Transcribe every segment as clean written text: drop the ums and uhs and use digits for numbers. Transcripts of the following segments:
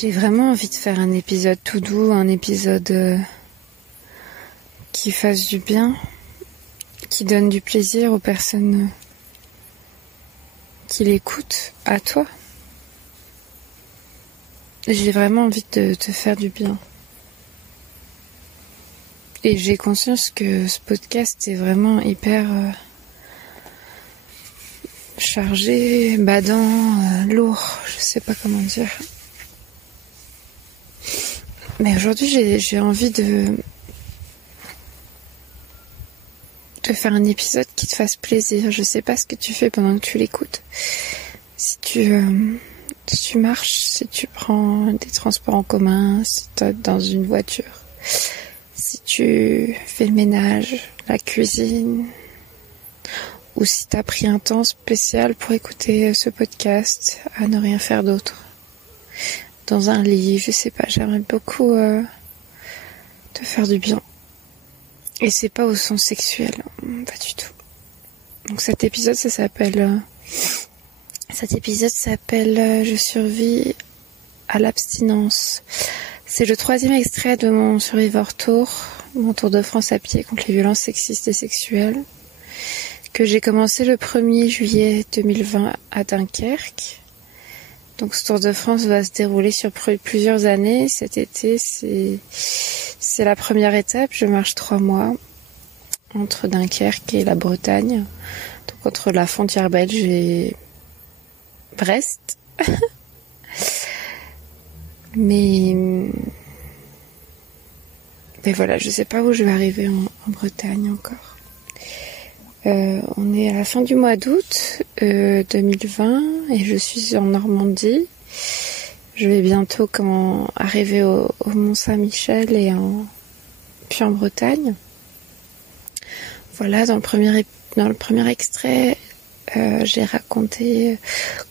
J'ai vraiment envie de faire un épisode tout doux, un épisode qui fasse du bien, qui donne du plaisir aux personnes qui l'écoutent, à toi. J'ai vraiment envie de te faire du bien. Et j'ai conscience que ce podcast est vraiment hyper chargé, badant, lourd, je sais pas comment dire. Mais aujourd'hui, j'ai envie de faire un épisode qui te fasse plaisir. Je sais pas ce que tu fais pendant que tu l'écoutes. Si tu marches, si tu prends des transports en commun, si tu es dans une voiture, si tu fais le ménage, la cuisine, ou si tu as pris un temps spécial pour écouter ce podcast à ne rien faire d'autre. Dans un lit, je sais pas, j'aimerais beaucoup te faire du bien. Et c'est pas au sens sexuel, pas du tout. Donc cet épisode s'appelle Je survis à l'abstinence. C'est le 3e extrait de mon Survivor Tour, mon tour de France à pied contre les violences sexistes et sexuelles, que j'ai commencé le 1er juillet 2020 à Dunkerque. Donc ce Tour de France va se dérouler sur plusieurs années. Cet été, c'est la première étape. Je marche 3 mois entre Dunkerque et la Bretagne. Donc entre la frontière belge et Brest. Mais voilà, je sais pas où je vais arriver en Bretagne encore. On est à la fin du mois d'août 2020 et je suis en Normandie. Je vais bientôt arriver au Mont-Saint-Michel et puis en Bretagne. Voilà, dans le premier extrait, j'ai raconté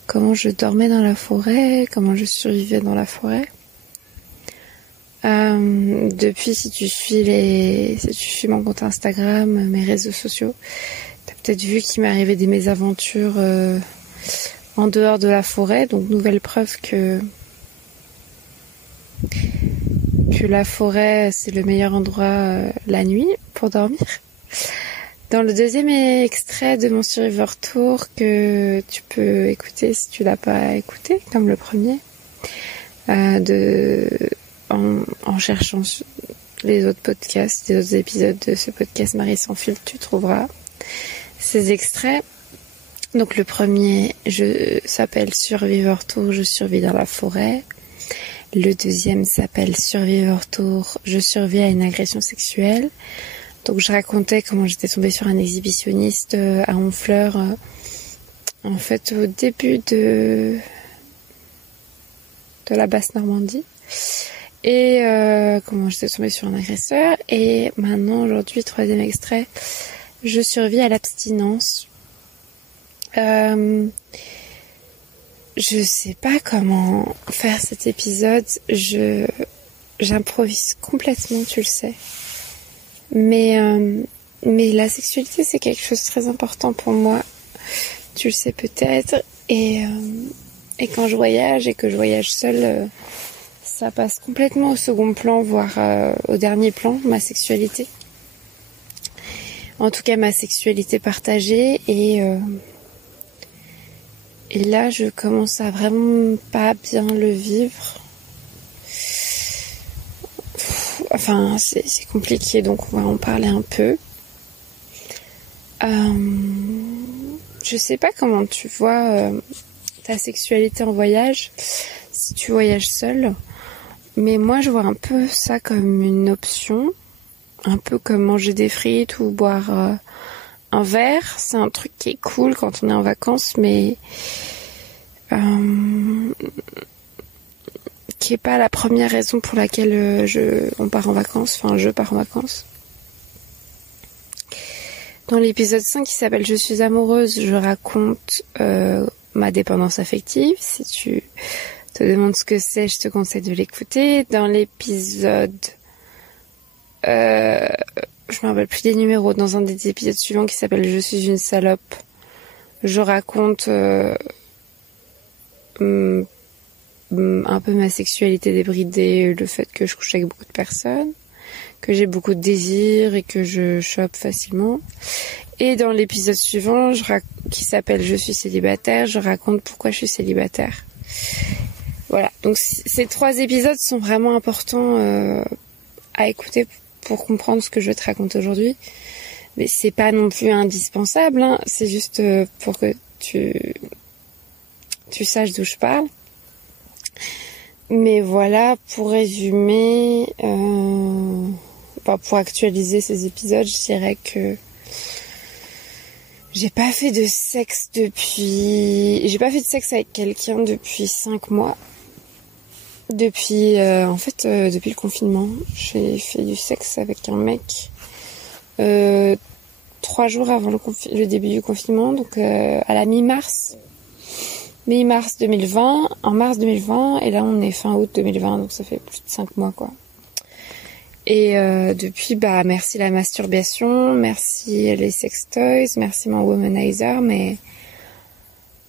comment je dormais dans la forêt, comment je survivais dans la forêt. Depuis, si tu suis mon compte Instagram, mes réseaux sociaux, t'as peut-être vu qu'il m'est arrivé des mésaventures en dehors de la forêt. Donc nouvelle preuve que la forêt c'est le meilleur endroit la nuit pour dormir. Dans le 2e extrait de mon Survivor Tour que tu peux écouter si tu l'as pas écouté, comme le premier, en cherchant les autres podcasts, les autres épisodes de ce podcast Marie sans filtre, tu trouveras ces extraits. Donc le premier s'appelle Survivor Tour, je survis dans la forêt. Le 2e s'appelle Survivor Tour, je survis à une agression sexuelle. Donc je racontais comment j'étais tombée sur un exhibitionniste à Honfleur, en fait au début de la basse Normandie. Et comment j'étais tombée sur un agresseur. Et maintenant, aujourd'hui, 3e extrait, je survis à l'abstinence. Je sais pas comment faire cet épisode. J'improvise complètement, tu le sais. Mais la sexualité, c'est quelque chose de très important pour moi. Tu le sais peut-être. Et quand je voyage et que je voyage seule, ça passe complètement au second plan, voire au dernier plan, ma sexualité. En tout cas, ma sexualité partagée. Et là, je commence à vraiment pas bien le vivre. Enfin, c'est compliqué, donc on va en parler un peu. Je sais pas comment tu vois ta sexualité en voyage, si tu voyages seul. Mais moi, je vois un peu ça comme une option. Un peu comme manger des frites ou boire un verre. C'est un truc qui est cool quand on est en vacances, mais qui est pas la première raison pour laquelle on part en vacances. Enfin, je pars en vacances. Dans l'épisode 5 qui s'appelle Je suis amoureuse, je raconte ma dépendance affective. Si tu te demandes ce que c'est, je te conseille de l'écouter. Dans l'épisode... je me rappelle plus des numéros. Dans un des épisodes suivants qui s'appelle Je suis une salope, je raconte un peu ma sexualité débridée, le fait que je couche avec beaucoup de personnes, que j'ai beaucoup de désirs et que je chope facilement. Et dans l'épisode suivant, qui s'appelle Je suis célibataire, je raconte pourquoi je suis célibataire. Voilà, donc ces 3 épisodes sont vraiment importants à écouter pour comprendre ce que je vais te raconter aujourd'hui. Mais c'est pas non plus indispensable, hein. C'est juste pour que tu saches d'où je parle. Mais voilà, pour résumer, pour actualiser ces épisodes, je dirais que j'ai pas fait de sexe avec quelqu'un depuis 5 mois. Depuis le confinement, j'ai fait du sexe avec un mec 3 jours avant le début du confinement, donc à la mi-mars 2020, en mars 2020, et là on est fin août 2020, donc ça fait plus de 5 mois quoi. Et depuis, merci la masturbation, merci les sextoys, merci mon womanizer, mais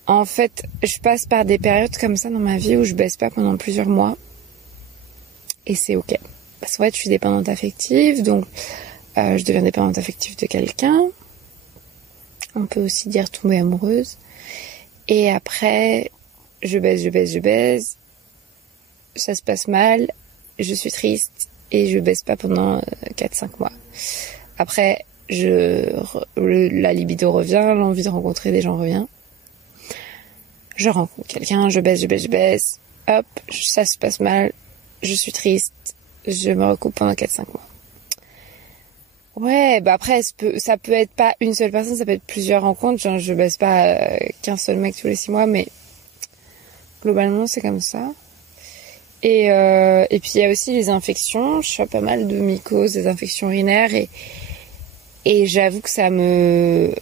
en fait, je passe par des périodes comme ça dans ma vie où je baisse pas pendant plusieurs mois. Et c'est ok. Parce qu'en fait, je suis dépendante affective, donc je deviens dépendante affective de quelqu'un. On peut aussi dire tomber amoureuse. Et après, je baisse. Ça se passe mal, je suis triste et je baisse pas pendant 4-5 mois. Après, la libido revient, l'envie de rencontrer des gens revient. Je rencontre quelqu'un, je baisse, hop, ça se passe mal, je suis triste, je me recoupe pendant 4-5 mois. Ouais, après, ça peut être pas une seule personne, ça peut être plusieurs rencontres, genre je baisse pas qu'un seul mec tous les 6 mois, mais globalement c'est comme ça. Et puis il y a aussi les infections, je fais pas mal de mycoses, des infections urinaires, et j'avoue que ça me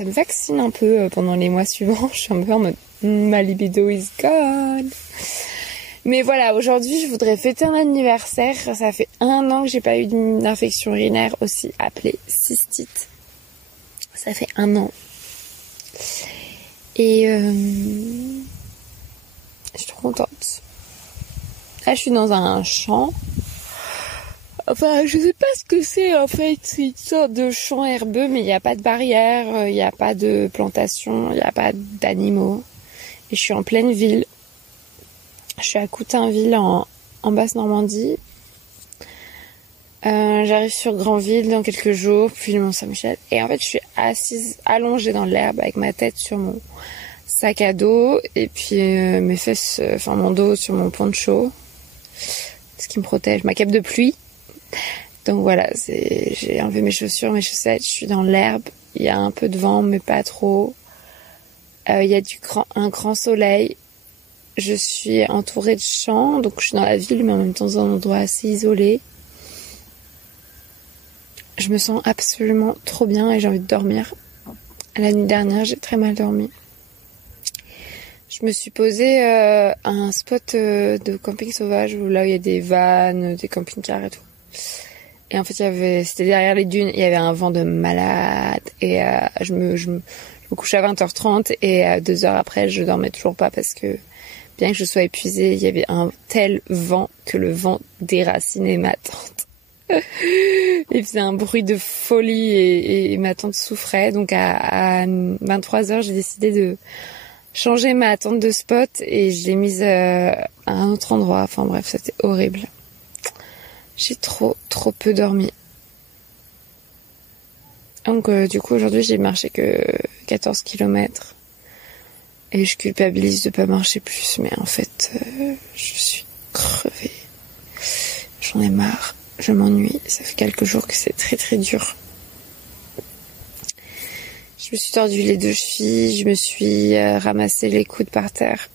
vaccine un peu pendant les mois suivants. Je suis un peu en mode ma libido is gone. Mais voilà, aujourd'hui je voudrais fêter un anniversaire. Ça fait 1 an que j'ai pas eu d'infection urinaire, aussi appelée cystite. Ça fait 1 an. Et je suis trop contente. Là je suis dans un champ. Enfin, je sais pas ce que c'est en fait, c'est une sorte de champ herbeux, mais il n'y a pas de barrière, il n'y a pas de plantation, il n'y a pas d'animaux. Et je suis en pleine ville. Je suis à Coutainville en Basse-Normandie. J'arrive sur Granville dans quelques jours, puis le Mont-Saint-Michel. Et en fait, je suis assise, allongée dans l'herbe avec ma tête sur mon sac à dos et puis mes fesses, mon dos sur mon poncho, ce qui me protège, ma cape de pluie. Donc voilà, j'ai enlevé mes chaussures, mes chaussettes, je suis dans l'herbe, il y a un peu de vent mais pas trop. Il y a un grand soleil. Je suis entourée de champs, donc je suis dans la ville mais en même temps dans un endroit assez isolé. Je me sens absolument trop bien et j'ai envie de dormir. La nuit dernière, j'ai très mal dormi. Je me suis posée à un spot de camping sauvage là où il y a des vannes, des camping-cars et tout. Et en fait, c'était derrière les dunes, il y avait un vent de malade et je me couchais à 20h30 et 2 heures après, je dormais toujours pas parce que bien que je sois épuisée, il y avait un tel vent que le vent déracinait ma tente. Il faisait un bruit de folie et ma tante souffrait. Donc à 23h, j'ai décidé de changer ma tente de spot et je l'ai mise à un autre endroit. Enfin bref, c'était horrible. J'ai trop peu dormi. Donc du coup aujourd'hui j'ai marché que 14 km. Et je culpabilise de pas marcher plus. Mais en fait je suis crevée. J'en ai marre. Je m'ennuie. Ça fait quelques jours que c'est très dur. Je me suis tordu les 2 chevilles. Je me suis ramassé les coudes par terre.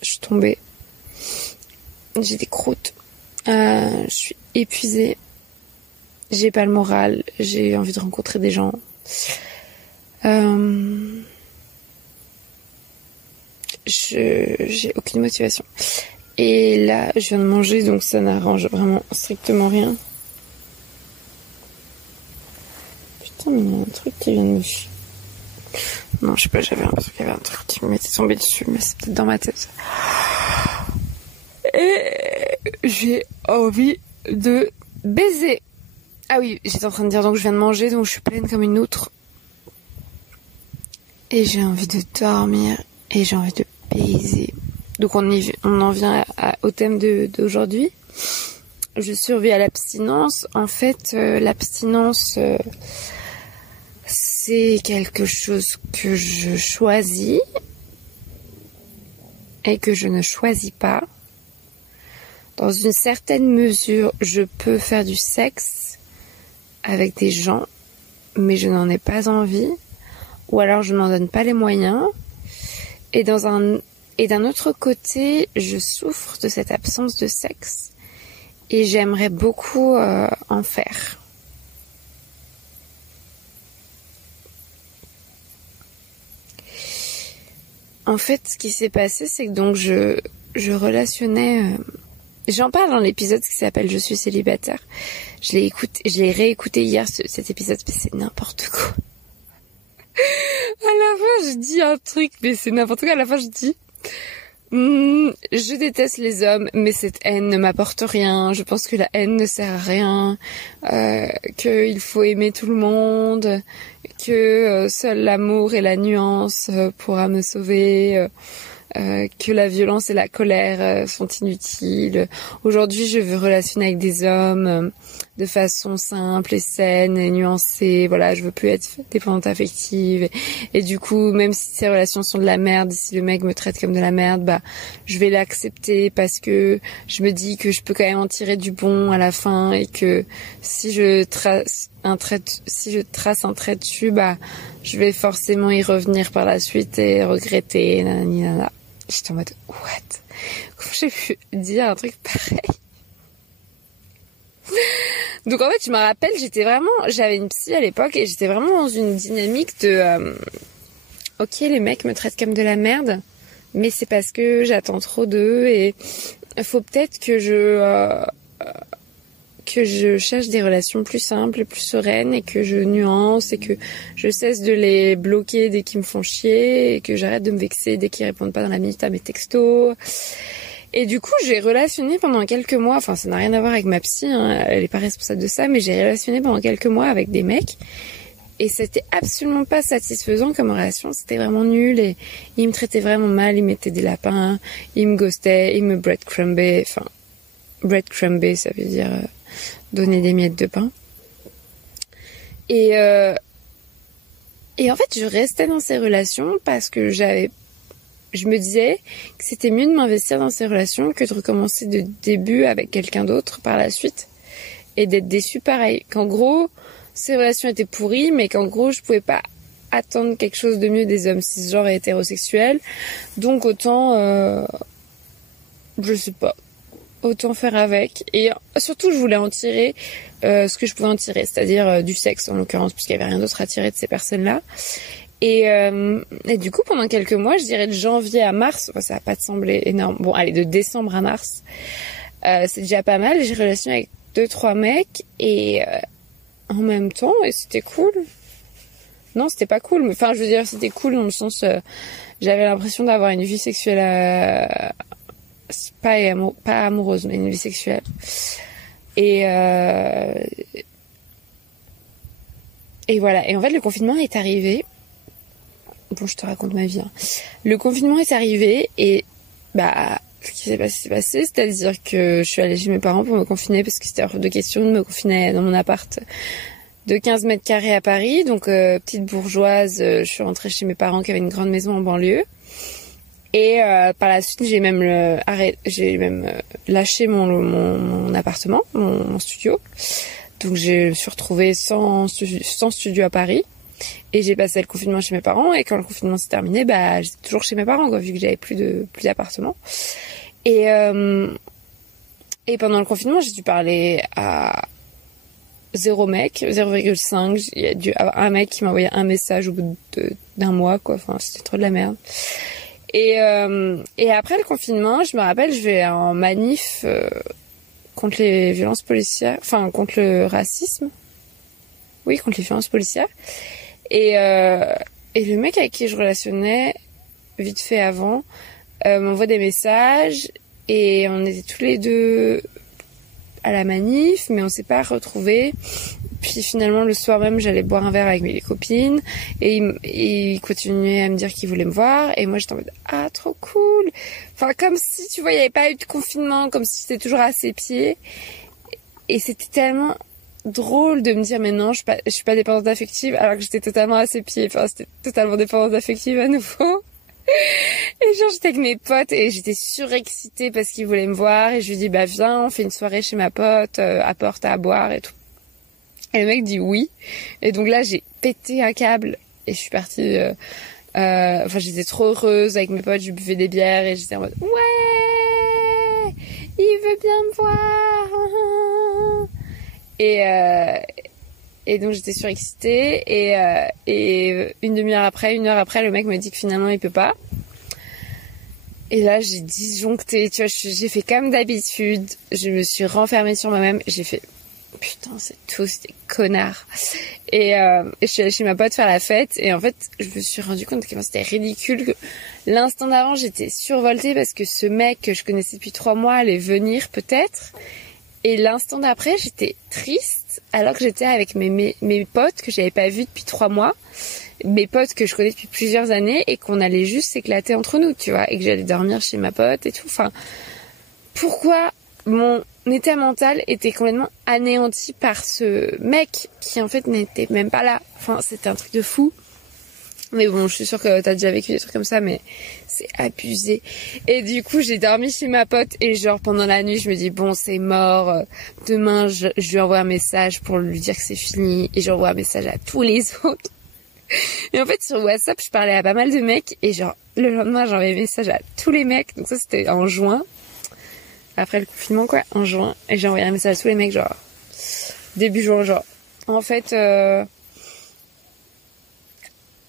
Je suis tombée. J'ai des croûtes. Je suis épuisée. J'ai pas le moral. J'ai envie de rencontrer des gens. J'ai aucune motivation. Et là, je viens de manger, donc ça n'arrange vraiment strictement rien. Putain, mais il y a un truc qui vient de me chier. Non, je sais pas, j'avais l'impression qu'il y avait un truc qui m'était tombé dessus, mais c'est peut-être dans ma tête. Et j'ai envie de baiser. Ah oui, j'étais en train de dire, donc je viens de manger, donc je suis pleine comme une outre. Et j'ai envie de dormir, et j'ai envie de baiser. Donc on en vient au thème d'aujourd'hui. Je survis à l'abstinence. En fait, l'abstinence, c'est quelque chose que je choisis et que je ne choisis pas. Dans une certaine mesure, je peux faire du sexe avec des gens, mais je n'en ai pas envie, ou alors je m'en donne pas les moyens. Et d'un autre côté, je souffre de cette absence de sexe et j'aimerais beaucoup en faire. En fait, ce qui s'est passé, c'est que donc je relationnais. J'en parle dans l'épisode qui s'appelle Je suis célibataire. Je l'ai réécouté hier cet épisode, mais c'est n'importe quoi. À la fin, je dis un truc, mais c'est n'importe quoi. À la fin, je dis je déteste les hommes, mais cette haine ne m'apporte rien. Je pense que la haine ne sert à rien, qu'il faut aimer tout le monde, que seul l'amour et la nuance pourra me sauver, que la violence et la colère sont inutiles. Aujourd'hui, je veux relationner avec des hommes de façon simple et saine et nuancée. Voilà, je veux plus être dépendante affective. Et du coup, même si ces relations sont de la merde, si le mec me traite comme de la merde, bah, je vais l'accepter parce que je me dis que je peux quand même en tirer du bon à la fin et que si je trace un trait dessus, bah, je vais forcément y revenir par la suite et regretter, nanani, nanana. J'étais en mode, what? Comment j'ai pu dire un truc pareil? Donc en fait, je me rappelle, j'avais une psy à l'époque et j'étais vraiment dans une dynamique de, ok, les mecs me traitent comme de la merde, mais c'est parce que j'attends trop d'eux et il faut peut-être que je cherche des relations plus simples et plus sereines et que je nuance et que je cesse de les bloquer dès qu'ils me font chier et que j'arrête de me vexer dès qu'ils répondent pas dans la minute à mes textos. Et du coup, j'ai relationné pendant quelques mois, enfin ça n'a rien à voir avec ma psy, hein, elle est pas responsable de ça, mais j'ai relationné pendant quelques mois avec des mecs et c'était absolument pas satisfaisant comme relation, c'était vraiment nul et ils me traitaient vraiment mal, ils mettaient des lapins, ils me ghostaient, ils me breadcrumbaient, enfin breadcrumber ça veut dire donner des miettes de pain. Et en fait, je restais dans ces relations parce que je me disais que c'était mieux de m'investir dans ces relations que de recommencer de début avec quelqu'un d'autre par la suite et d'être déçue pareil. Qu'en gros, ces relations étaient pourries, mais qu'en gros, je pouvais pas attendre quelque chose de mieux des hommes cisgenres et hétérosexuels. Donc autant, je sais pas, autant faire avec. Et surtout, je voulais en tirer ce que je pouvais en tirer, c'est-à-dire du sexe en l'occurrence, puisqu'il y avait rien d'autre à tirer de ces personnes-là. Et du coup, pendant quelques mois, je dirais de janvier à mars, ça va pas te sembler énorme. Bon, allez, de décembre à mars, c'est déjà pas mal. J'ai relationné avec 2-3 mecs et en même temps, et c'était cool. Non, c'était pas cool, mais enfin, je veux dire, c'était cool dans le sens, j'avais l'impression d'avoir une vie sexuelle, pas amoureuse, mais une vie sexuelle. Et voilà. Et en fait, le confinement est arrivé. Bon, je te raconte ma vie. Hein. Le confinement est arrivé et bah, ce qui s'est passé, c'est-à-dire que je suis allée chez mes parents pour me confiner parce que c'était hors de question de me confiner dans mon appart de 15 mètres carrés à Paris. Donc, petite bourgeoise, je suis rentrée chez mes parents qui avaient une grande maison en banlieue. Et par la suite, j'ai même lâché mon appartement, mon studio. Donc, je me suis retrouvée sans studio à Paris. Et j'ai passé le confinement chez mes parents. Et quand le confinement s'est terminé, bah, j'étais toujours chez mes parents, quoi, vu que j'avais plus d'appartement. Et pendant le confinement, j'ai dû parler à 0 mec, 0,5. Il y a dû avoir un mec qui m'a envoyé un message au bout d'un mois, quoi. Enfin, c'était trop de la merde. Et après le confinement, je me rappelle, je vais en manif contre les violences policières, enfin contre le racisme. Oui, contre les violences policières. Et Et le mec avec qui je relationnais, vite fait avant, m'envoie des messages et on était tous les deux à la manif, mais on s'est pas retrouvés. Puis finalement, le soir même, j'allais boire un verre avec mes copines et il continuait à me dire qu'il voulait me voir. Et moi, j'étais en mode « Ah, trop cool !» Enfin, comme si, tu vois, il n'y avait pas eu de confinement, comme si j'étais toujours à ses pieds. Et c'était tellement drôle de me dire « Mais non, je suis pas dépendante affective », alors que j'étais totalement à ses pieds. Enfin, c'était totalement dépendante affective à nouveau. Et genre, j'étais avec mes potes et j'étais surexcitée parce qu'il voulait me voir. Et je lui dis « Bah, viens, on fait une soirée chez ma pote, apporte à boire et tout. » Et le mec dit oui. Et donc là, j'ai pété un câble. Et je suis partie... Enfin, j'étais trop heureuse avec mes potes. Je buvais des bières. Et j'étais en mode... Ouais, il veut bien me voir. Et donc, j'étais surexcitée. Et une heure après, le mec me dit que finalement, il peut pas. Et là, j'ai disjoncté. Tu vois, j'ai fait comme d'habitude. Je me suis renfermée sur moi-même. J'ai fait... Putain, c'est tous des connards. Et je suis allée chez ma pote faire la fête. Et en fait, je me suis rendu compte que c'était ridicule. Que l'instant d'avant, j'étais survoltée parce que ce mec que je connaissais depuis 3 mois allait venir peut-être. Et l'instant d'après, j'étais triste alors que j'étais avec mes potes que j'avais pas vus depuis 3 mois. Mes potes que je connais depuis plusieurs années et qu'on allait juste s'éclater entre nous, tu vois. Et que j'allais dormir chez ma pote et tout. Enfin, pourquoi mon état mental était complètement anéanti par ce mec qui en fait n'était même pas là. Enfin, c'était un truc de fou. Mais bon, je suis sûre que t'as déjà vécu des trucs comme ça, mais c'est abusé. Et du coup, j'ai dormi chez ma pote et genre pendant la nuit, je me dis bon, c'est mort. Demain, je lui envoie un message pour lui dire que c'est fini et j'envoie un message à tous les autres. Et en fait, sur WhatsApp, je parlais à pas mal de mecs et genre le lendemain, j'envoyais un message à tous les mecs. Donc ça, c'était en juin. Après le confinement, quoi, en juin. Et j'ai envoyé un message à tous les mecs, genre, début juin, genre, en fait,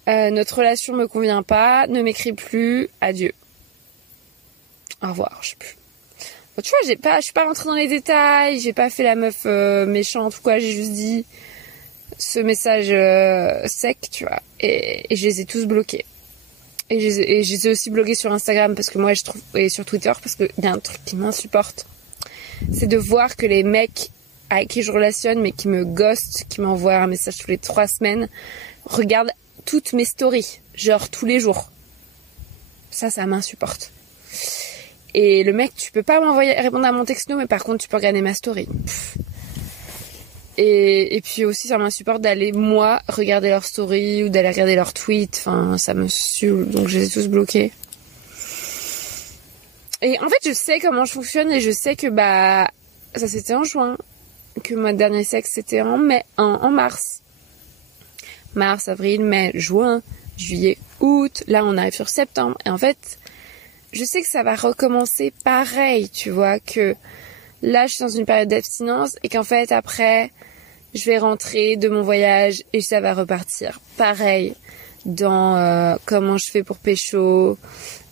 notre relation me convient pas, ne m'écris plus, adieu. Au revoir, je sais plus. Bon, tu vois, je suis pas rentrée dans les détails, j'ai pas fait la meuf méchante ou quoi, j'ai juste dit ce message sec, tu vois, et je les ai tous bloqués. Et je les ai aussi bloqués sur Instagram parce que moi je trouve, et sur Twitter parce qu'il y a un truc qui m'insupporte. C'est de voir que les mecs avec qui je relationne mais qui me ghostent, qui m'envoient un message tous les 3 semaines, regardent toutes mes stories, genre tous les jours. Ça m'insupporte. Et le mec, tu peux pas répondre à mon texto, mais par contre tu peux regarder ma story. Et puis aussi, ça m'insupporte d'aller, moi, regarder leur story ou d'aller regarder leurs tweets. Enfin, ça me saoule. Donc, je les ai tous bloqués. Et en fait, je sais comment je fonctionne et je sais que, bah, ça c'était en juin. Que mon dernier sexe, c'était en mars. Mars, avril, mai, juin, juillet, août. Là, on arrive sur septembre. Et en fait, je sais que ça va recommencer pareil, tu vois, que là, je suis dans une période d'abstinence et qu'en fait, après, je vais rentrer de mon voyage et ça va repartir. Pareil, dans comment je fais pour pécho,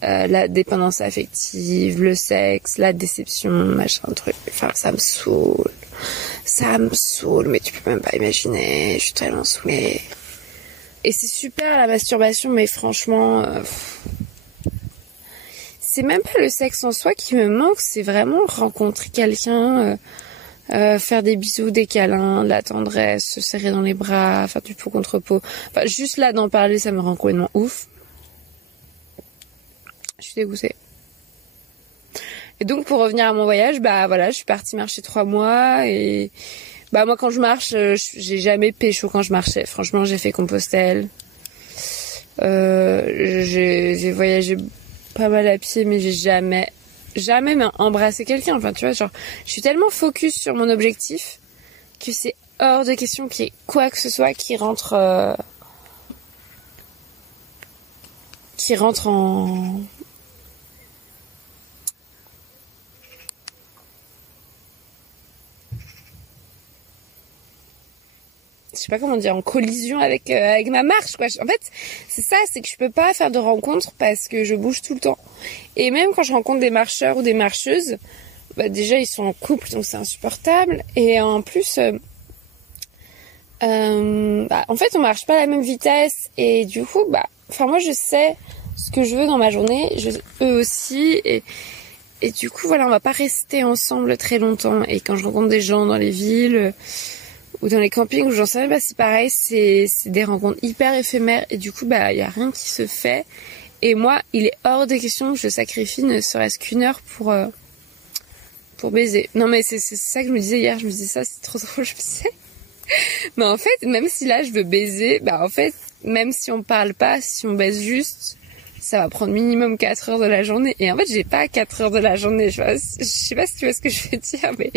la dépendance affective, le sexe, la déception, machin, truc. Enfin, ça me saoule. Ça me saoule, mais tu peux même pas imaginer. Je suis tellement saoulée. Et c'est super la masturbation, mais franchement... c'est même pas le sexe en soi qui me manque, c'est vraiment rencontrer quelqu'un, faire des bisous, des câlins, de la tendresse, se serrer dans les bras, faire du peau contre peau. Enfin, juste là d'en parler, ça me rend complètement ouf. Je suis dégoûtée. Et donc pour revenir à mon voyage, bah voilà, je suis partie marcher 3 mois et bah moi quand je marche, j'ai jamais pécho quand je marchais. Franchement, j'ai fait Compostelle. J'ai voyagé pas mal à pied, mais j'ai jamais embrassé quelqu'un. Enfin, tu vois, genre, je suis tellement focus sur mon objectif que c'est hors de question qu'il y ait quoi que ce soit qui rentre en... Je sais pas comment dire, en collision avec ma marche, quoi. En fait, c'est ça, c'est que je peux pas faire de rencontres parce que je bouge tout le temps. Et même quand je rencontre des marcheurs ou des marcheuses, bah déjà ils sont en couple, donc c'est insupportable. Et en plus, En fait, on marche pas à la même vitesse et du coup, moi, je sais ce que je veux dans ma journée, eux aussi, et du coup, voilà, on va pas rester ensemble très longtemps. Et quand je rencontre des gens dans les villes ou dans les campings, ou j'en sais rien, c'est pareil, c'est des rencontres hyper éphémères et du coup, y a rien qui se fait. Et moi, il est hors de question que je sacrifie ne serait-ce qu'une heure pour baiser. Non, mais c'est ça que je me disais hier. Je me disais ça, c'est trop drôle, je me disais. Mais en fait, même si là je veux baiser, en fait, même si on parle pas, si on baise juste, ça va prendre minimum 4 heures de la journée. Et en fait, j'ai pas 4 heures de la journée. Je sais pas si tu vois ce que je veux dire, mais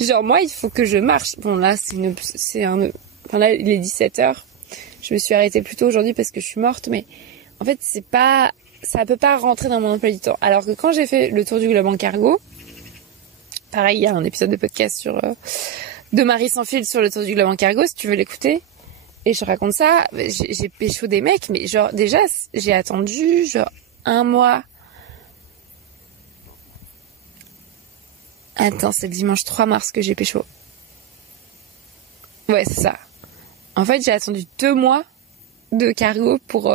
genre moi, il faut que je marche. Bon là, là, il est 17 heures. Je me suis arrêtée plus tôt aujourd'hui parce que je suis morte, mais en fait, ça peut pas rentrer dans mon emploi du temps. Alors que quand j'ai fait le tour du globe en cargo, pareil, il y a un épisode de podcast de Marie sans fil sur le tour du globe en cargo, si tu veux l'écouter. Et je raconte ça, j'ai pécho des mecs, mais genre déjà, j'ai attendu genre 1 mois. Attends, c'est le dimanche 3 mars que j'ai pécho. Ouais, c'est ça. En fait, j'ai attendu 2 mois de cargo pour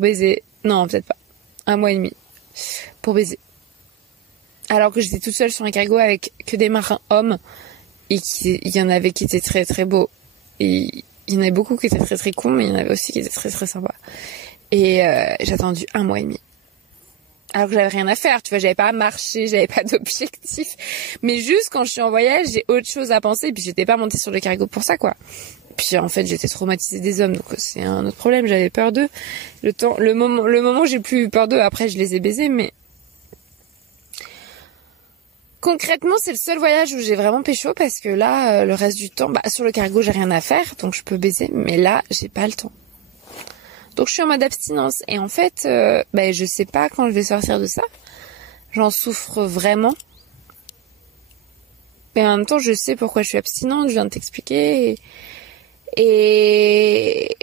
baiser. Non, peut-être pas. 1 mois et demi pour baiser. Alors que j'étais toute seule sur un cargo avec que des marins hommes et il y en avait qui étaient très très beaux. Et il y en avait beaucoup qui étaient très très cons, mais il y en avait aussi qui étaient très très sympas. Et j'ai attendu 1 mois et demi. Alors que j'avais rien à faire, tu vois, j'avais pas à marcher, j'avais pas d'objectif. Mais juste quand je suis en voyage, j'ai autre chose à penser, et puis j'étais pas montée sur le cargo pour ça, quoi. Puis en fait, j'étais traumatisée des hommes, donc c'est un autre problème, j'avais peur d'eux. Le moment où j'ai plus eu peur d'eux, après je les ai baisés, mais concrètement, c'est le seul voyage où j'ai vraiment pécho parce que là, le reste du temps, sur le cargo, j'ai rien à faire, donc je peux baiser, mais là, j'ai pas le temps. Donc je suis en mode abstinence et en fait, je sais pas quand je vais sortir de ça. J'en souffre vraiment. Mais en même temps, je sais pourquoi je suis abstinente, je viens de t'expliquer. Et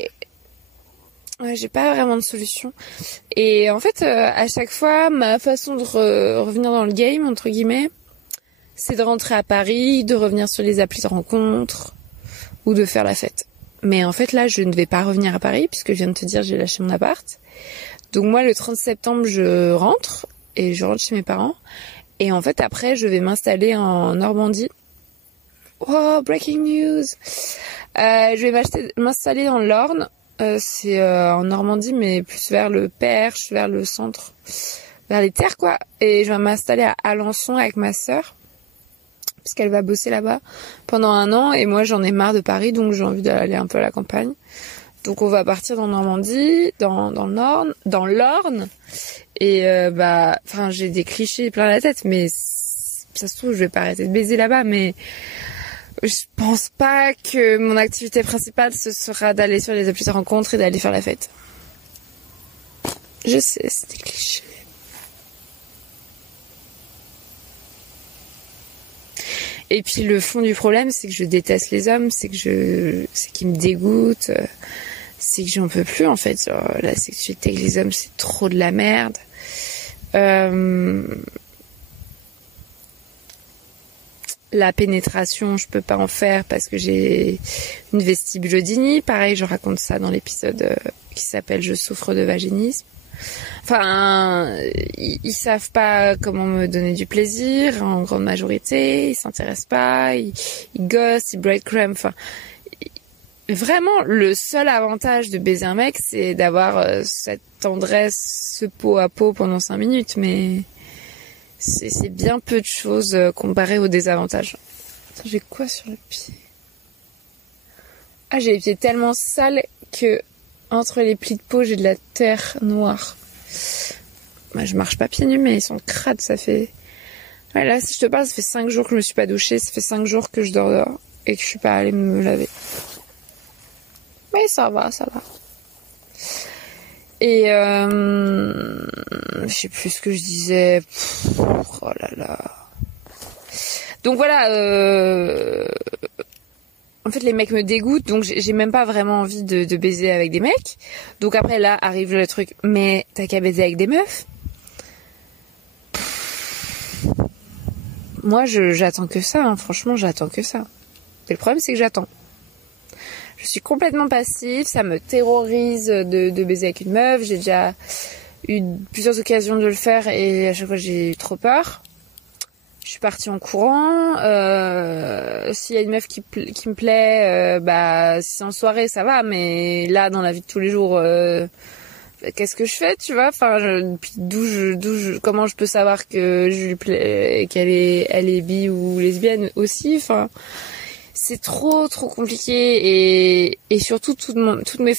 ouais, j'ai pas vraiment de solution. Et en fait, à chaque fois, ma façon de revenir dans le game, entre guillemets, c'est de rentrer à Paris, de revenir sur les applis de rencontres ou de faire la fête. Mais en fait, là, je ne vais pas revenir à Paris puisque je viens de te dire j'ai lâché mon appart. Donc moi, le 30 septembre, je rentre et je rentre chez mes parents. Et en fait, après, je vais m'installer en Normandie. Oh, breaking news! Je vais m'installer dans l'Orne. C'est en Normandie, mais plus vers le Perche, vers le centre, vers les terres, quoi. Et je vais m'installer à Alençon avec ma sœur. Parce qu'elle va bosser là-bas pendant 1 an et moi j'en ai marre de Paris, donc j'ai envie d'aller un peu à la campagne. Donc on va partir dans Normandie, dans l'Orne et j'ai des clichés plein la tête, mais ça se trouve je vais pas arrêter de baiser là-bas, mais je pense pas que mon activité principale ce sera d'aller sur les applis de rencontres et d'aller faire la fête. Je sais, c'est des clichés. Et puis le fond du problème, c'est que je déteste les hommes, c'est qu'ils me dégoûtent, c'est que j'en peux plus en fait. Genre, la sexualité avec les hommes, c'est trop de la merde. La pénétration, je peux pas en faire parce que j'ai une vestibulodynie. Pareil, je raconte ça dans l'épisode qui s'appelle Je souffre de vaginisme. Enfin, ils savent pas comment me donner du plaisir en grande majorité, ils s'intéressent pas, ils gossent, ils breadcrumb. Enfin, vraiment, le seul avantage de baiser un mec, c'est d'avoir cette tendresse, ce peau à peau pendant 5 minutes, mais c'est bien peu de choses comparé aux désavantages. Attends, j'ai quoi sur le pied? Ah, j'ai les pieds tellement sales que entre les plis de peau, j'ai de la terre noire. Je marche pas pieds nus, mais ils sont crades, ça fait... Ouais, là, si je te parle, ça fait 5 jours que je me suis pas douchée, ça fait 5 jours que je dors dehors et que je suis pas allée me laver. Mais ça va. Et je sais plus ce que je disais. Oh là là. Donc voilà, en fait les mecs me dégoûtent, donc j'ai même pas vraiment envie de baiser avec des mecs. Donc après là arrive le truc, mais t'as qu'à baiser avec des meufs. Moi j'attends que ça, hein. Franchement j'attends que ça. Et le problème c'est que j'attends. Je suis complètement passive, ça me terrorise de baiser avec une meuf. J'ai déjà eu plusieurs occasions de le faire et à chaque fois j'ai eu trop peur. Je suis partie en courant. S'il y a une meuf qui me plaît, si c'est en soirée ça va, mais là dans la vie de tous les jours, qu'est-ce que je fais, tu vois? Enfin, puis comment je peux savoir que je lui plais, elle est bi ou lesbienne aussi? Enfin, c'est trop compliqué et surtout tous mes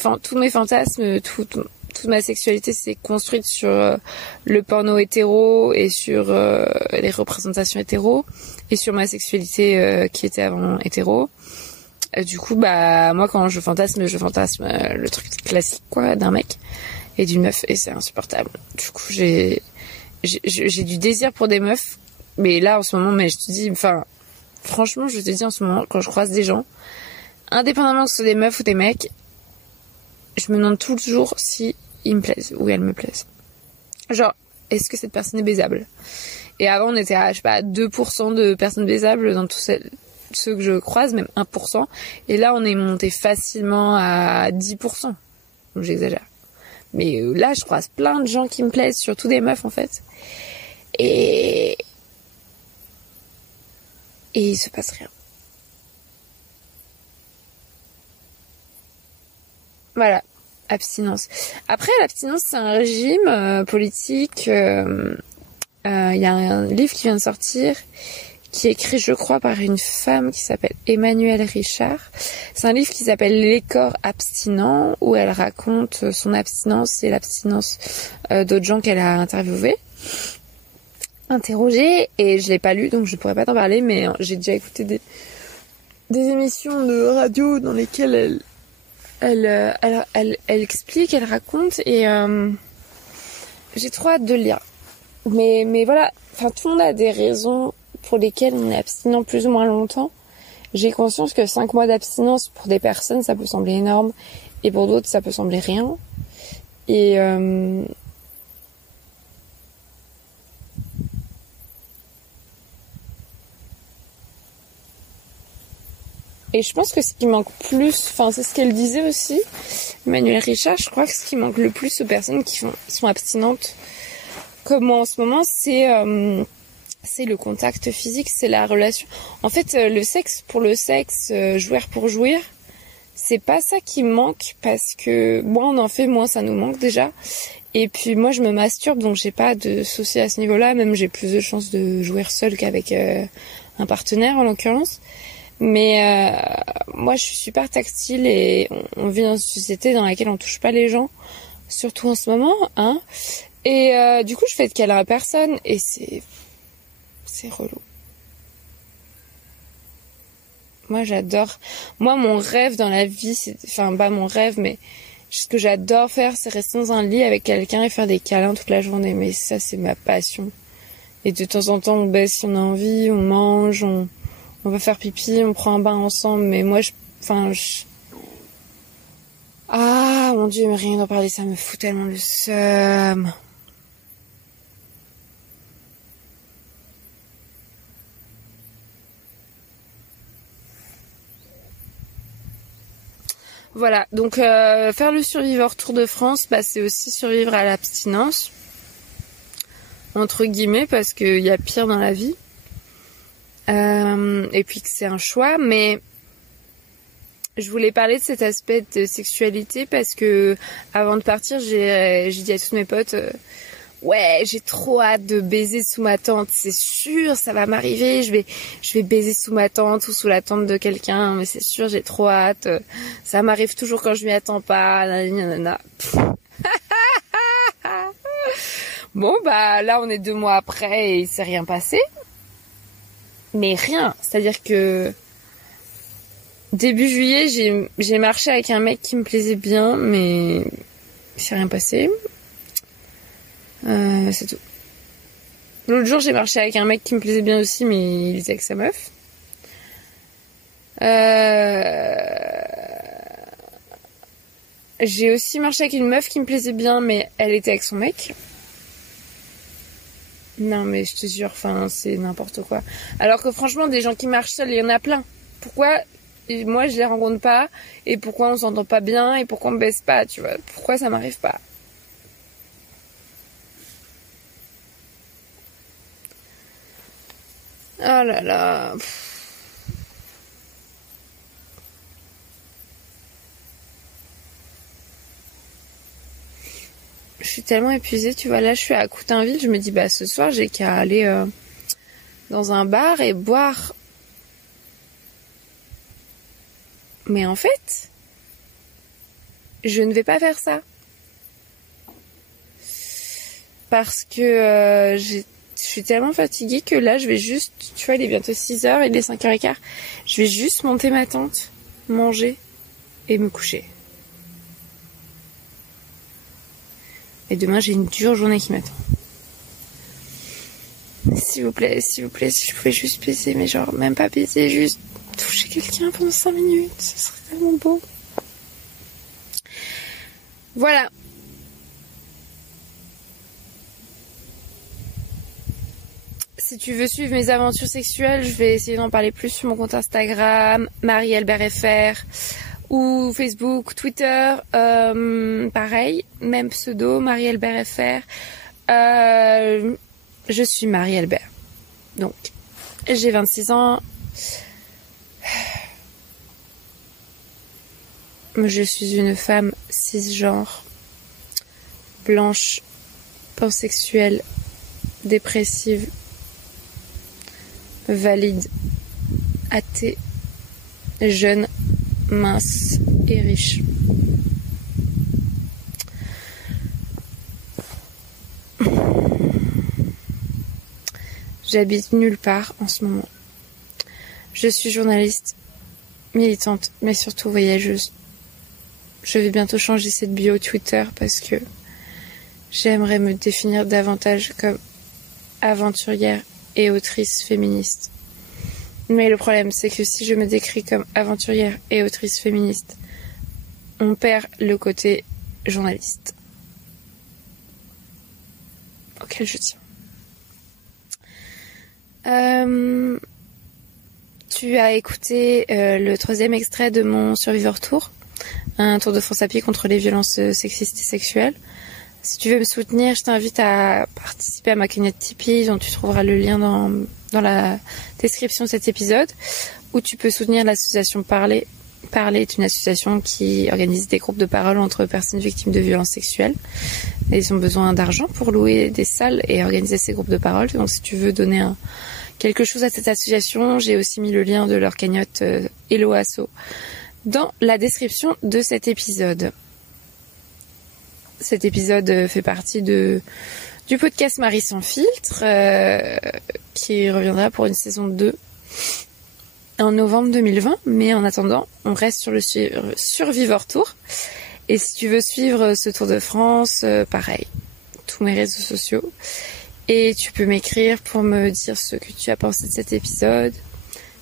fantasmes, toute ma sexualité s'est construite sur le porno hétéro et sur les représentations hétéro et sur ma sexualité qui était avant hétéro. Du coup, moi quand je fantasme le truc classique quoi d'un mec et d'une meuf et c'est insupportable. Du coup, j'ai du désir pour des meufs, mais là en ce moment, mais je te dis, enfin, franchement, je te dis en ce moment, quand je croise des gens, indépendamment que ce soit des meufs ou des mecs, je me demande toujours si ils me plaisent ou elles me plaisent. Genre, est-ce que cette personne est baisable? Et avant, on était à, je sais pas, 2% de personnes baisables dans tous ceux que je croise, même 1%. Et là, on est monté facilement à 10%. Donc, j'exagère. Mais là, je croise plein de gens qui me plaisent, surtout des meufs, en fait. Et il se passe rien. Voilà, abstinence. Après, l'abstinence, c'est un régime politique. Il y a un livre qui vient de sortir, qui est écrit, je crois, par une femme qui s'appelle Emmanuelle Richard. C'est un livre qui s'appelle Les corps abstinents, où elle raconte son abstinence et l'abstinence d'autres gens qu'elle a interrogés. Et je l'ai pas lu, donc je pourrais pas t'en parler, mais j'ai déjà écouté des émissions de radio dans lesquelles elle explique, elle raconte, et j'ai trop hâte de le lire. Mais voilà, enfin tout le monde a des raisons pour lesquelles on est abstinent plus ou moins longtemps. J'ai conscience que 5 mois d'abstinence pour des personnes ça peut sembler énorme et pour d'autres ça peut sembler rien. Et je pense que ce qui manque plus, enfin c'est ce qu'elle disait aussi, Emmanuelle Richard, je crois que ce qui manque le plus aux personnes qui sont abstinentes comme moi en ce moment, c'est le contact physique, c'est la relation. En fait, le sexe pour le sexe, jouir pour jouir, c'est pas ça qui me manque parce que moins on en fait, moins ça nous manque déjà. Et puis moi, je me masturbe, donc j'ai pas de soucis à ce niveau-là. Même j'ai plus de chances de jouir seule qu'avec un partenaire en l'occurrence. Mais moi, je suis super tactile et on vit dans une société dans laquelle on touche pas les gens, surtout en ce moment, hein. Et du coup, je fais de câlin à personne et c'est relou. Moi, j'adore. Moi, mon rêve dans la vie, enfin pas mon rêve, mais ce que j'adore faire, c'est rester dans un lit avec quelqu'un et faire des câlins toute la journée. Mais ça, c'est ma passion. Et de temps en temps, on baisse si on a envie, on mange, on va faire pipi, on prend un bain ensemble. Mais moi, ah, mon Dieu, mais rien d'en parler, ça me fout tellement le seum. Voilà, donc faire le surviveur Tour de France, c'est aussi survivre à l'abstinence, entre guillemets, parce qu'il y a pire dans la vie. Et puis que c'est un choix, mais je voulais parler de cet aspect de sexualité parce que avant de partir, j'ai dit à tous mes potes, ouais, j'ai trop hâte de baiser sous ma tente, c'est sûr, ça va m'arriver, je vais baiser sous ma tente ou sous la tente de quelqu'un, mais c'est sûr, j'ai trop hâte, ça m'arrive toujours quand je m'y attends pas, nanana. Bon, là, on est 2 mois après et il s'est rien passé. Mais rien, c'est-à-dire que début juillet, j'ai marché avec un mec qui me plaisait bien, mais il s'est rien passé. C'est tout. L'autre jour, j'ai marché avec un mec qui me plaisait bien aussi, mais il était avec sa meuf. J'ai aussi marché avec une meuf qui me plaisait bien, mais elle était avec son mec. Non, mais je te jure, c'est n'importe quoi. Alors que franchement, des gens qui marchent seuls, il y en a plein. Pourquoi et moi je les rencontre pas, et pourquoi on s'entend pas bien, et pourquoi on me baisse pas, tu vois, pourquoi ça m'arrive pas. Oh là là. Je suis tellement épuisée, tu vois, là je suis à Coutainville, je me dis bah ce soir j'ai qu'à aller dans un bar et boire. Mais en fait, je ne vais pas faire ça. Parce que je suis tellement fatiguée que là je vais juste, tu vois, il est bientôt 6h, il est 5h15, je vais juste monter ma tente, manger et me coucher. Et demain j'ai une dure journée qui m'attend. S'il vous plaît, si je pouvais juste baiser, mais genre même pas baiser, juste toucher quelqu'un pendant 5 minutes, ce serait tellement beau. Voilà. Si tu veux suivre mes aventures sexuelles, je vais essayer d'en parler plus sur mon compte Instagram, Marie-Albert-FR, ou Facebook, Twitter, pareil, même pseudo, Marie-Albert-FR. Je suis Marie-Albert. Donc, j'ai 26 ans. Je suis une femme cisgenre, blanche, pansexuelle, dépressive, valide, athée, jeune, mince et riche. J'habite nulle part en ce moment. Je suis journaliste, militante, mais surtout voyageuse. Je vais bientôt changer cette bio Twitter parce que j'aimerais me définir davantage comme aventurière et autrice féministe. Mais le problème, c'est que si je me décris comme aventurière et autrice féministe, on perd le côté journaliste auquel je tiens. Tu as écouté le 3e extrait de mon Survivor Tour, un tour de France à pied contre les violences sexistes et sexuelles. Si tu veux me soutenir, je t'invite à participer à ma cagnotte Tipeee, dont tu trouveras le lien dans la description de cet épisode, où tu peux soutenir l'association Parler. Parler est une association qui organise des groupes de parole entre personnes victimes de violences sexuelles. Et ils ont besoin d'argent pour louer des salles et organiser ces groupes de parole. Donc si tu veux donner quelque chose à cette association, j'ai aussi mis le lien de leur cagnotte Hello Asso dans la description de cet épisode. Cet épisode fait partie du podcast Marie sans filtre, qui reviendra pour une saison 2 en novembre 2020. Mais en attendant, on reste sur le Survivor Tour. Et si tu veux suivre ce Tour de France, pareil, tous mes réseaux sociaux. Et tu peux m'écrire pour me dire ce que tu as pensé de cet épisode.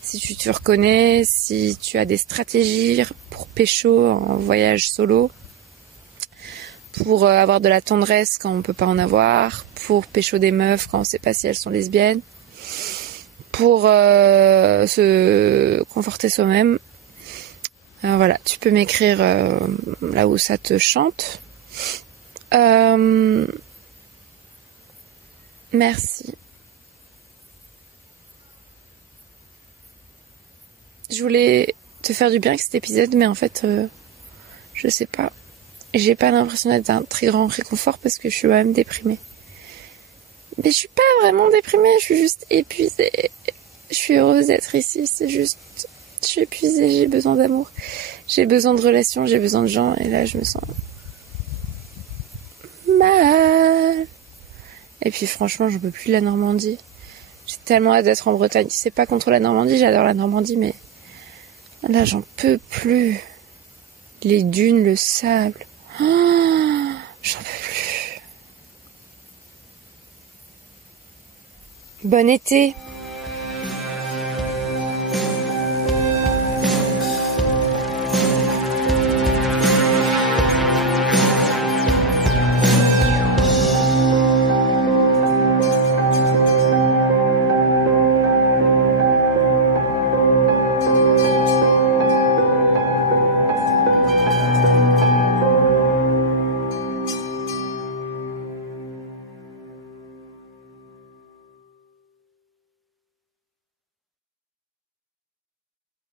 Si tu te reconnais, si tu as des stratégies pour pécho en voyage solo, pour avoir de la tendresse quand on peut pas en avoir, pour pécho des meufs quand on sait pas si elles sont lesbiennes, pour se conforter soi-même. Voilà, tu peux m'écrire là où ça te chante. Merci. Je voulais te faire du bien avec cet épisode, mais en fait, je sais pas. J'ai pas l'impression d'être d'un très grand réconfort parce que je suis quand même déprimée. Mais je suis pas vraiment déprimée, je suis juste épuisée. Je suis heureuse d'être ici, c'est juste... Je suis épuisée, j'ai besoin d'amour. J'ai besoin de relations, j'ai besoin de gens. Et là, je me sens mal. Et puis franchement, je peux plus de la Normandie. J'ai tellement hâte d'être en Bretagne. C'est pas contre la Normandie, j'adore la Normandie, mais... Là, j'en peux plus. Les dunes, le sable... Oh, j'en peux plus. Bon été.